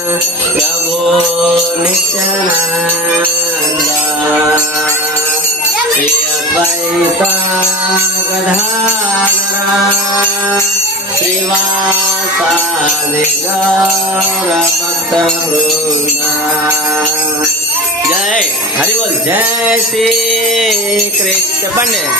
प्रभु नित्यानंद श्री अद्वैत गदाधर श्रीवासादि गौर भक्त वृंद। जय हरि बोल। जय श्री कृष्ण पंडित।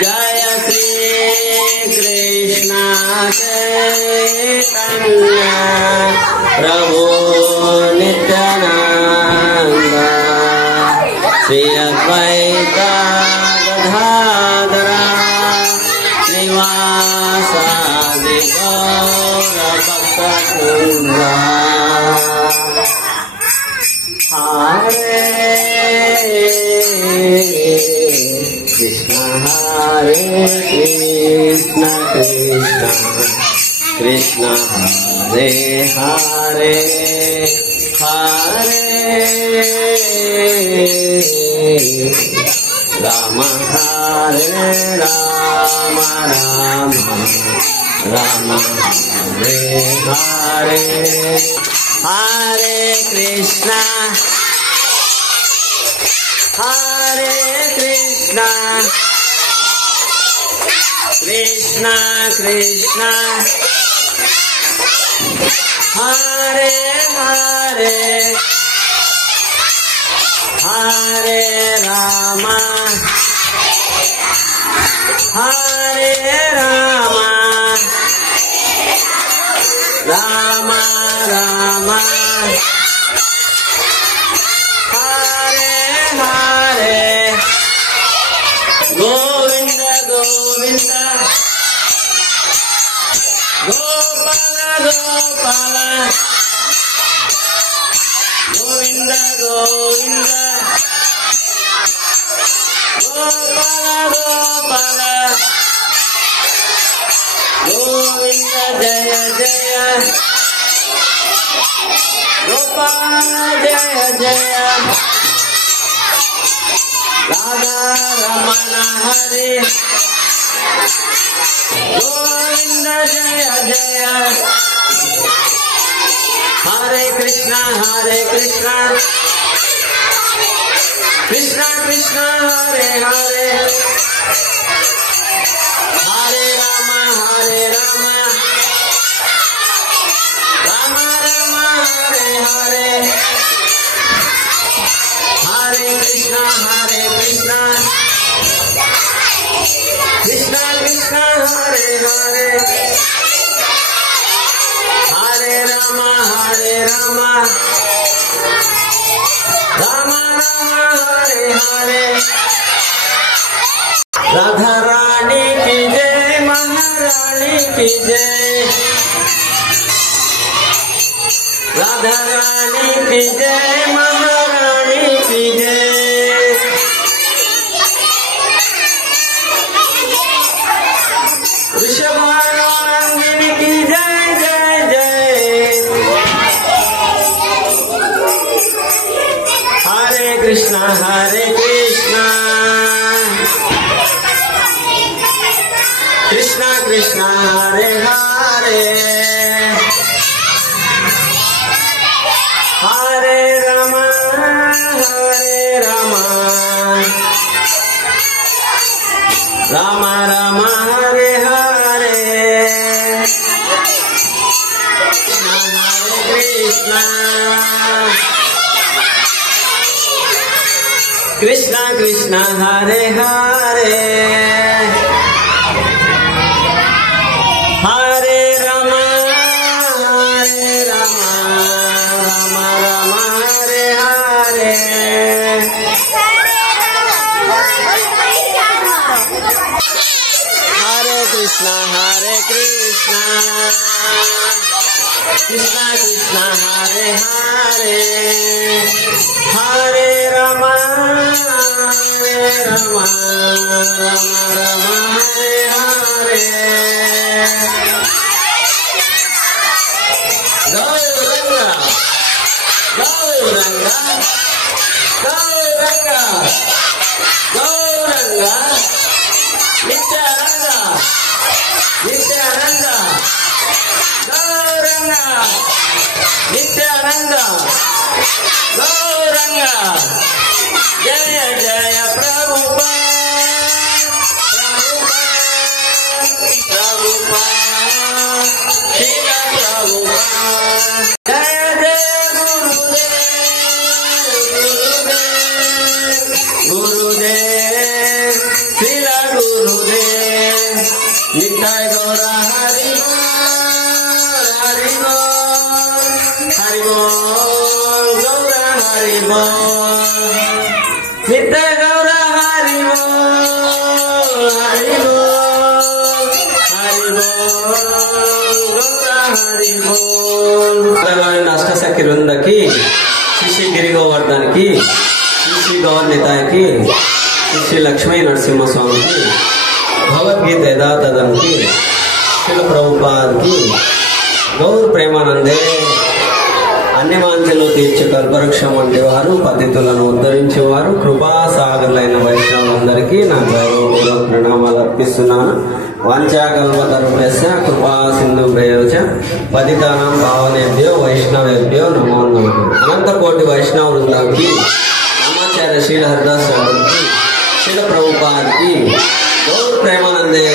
जय श्री कृष्ण चैतन्य प्रभु नित्यानंद श्री अद्वैत गदाधर श्रीवासादि गौर भक्त वृंद। हरे कृष्ण हरे कृष्ण कृष्ण कृष्ण हरे हरे हरे राम हरे राम राम राम हरे हरे हरे कृष्ण कृष्ण कृष्ण हरे हरे हरे राम राम राम हरे हरे गोविंद गोविंद गोपाल गोपाल गोविंद गोविंद गोपाल गोपाल गोविंद जय जय गोपाल जय जय राधा रमण हरे गोविंद जय जय हरे कृष्ण कृष्ण कृष्ण हरे हरे हरे राम राम राम हरे हरे हरे कृष्ण कृष्ण कृष्ण हरे हरे हरे राम राम राम हरे हरे राधा रानी की जय महारानी की जय राधा रानी की जय महारानी की जय वृषभानुरंगिनी की जय जय जय हरे कृष्ण कृष्ण कृष्ण हरे हरे हरे राम राम राम हरे हरे कृष्ण कृष्ण हरे हरे हरे राम राम राम हरे हरे हरे कृष्ण कृष्ण कृष्ण हरे हरे हरे राम राम నిత్యానంద నిత్యానంద గౌరంగ నిత్యానంద గౌరంగ జయ జయ ప్రభుపాద ప్రభుపాద శిల ప్రభుపాద జయ జయ गुरुदेव श्रीला गुरुदेव निताय गौर हरि हरि हरि गौर हरि निताय गौर हरि हरि हरि गौर अष्टसखी वृंद की श्री गिरी गोवर्धन की श्री गौर निताय की श्री लक्ष्मी नरसिम्हा स्वामी की भगवद्गीता यथातथम की शिल प्रभुपाद की गौर प्रेमानंदे అన్ని వాంఛలు తీర్చే కల్పవృక్షం వంటి వారు పద్ధతులను ఉద్ధరించేవారు కృపా సాగరులైన వైష్ణవులందరికీ నా గౌరవపూర్వక ప్రణామాలు అర్పిస్తున్నాను. వాంఛాకల్పతరుభ్యశ్చ కృపా సింధుభ్యశ్చ పతితానాం పావనేభ్యో వైష్ణవేభ్యో నమో నమః. అనంత కోటి వైష్ణవ వృందానికి श्रील हरदास श्रील प्रभुपाद की गौर प्रेमानंदे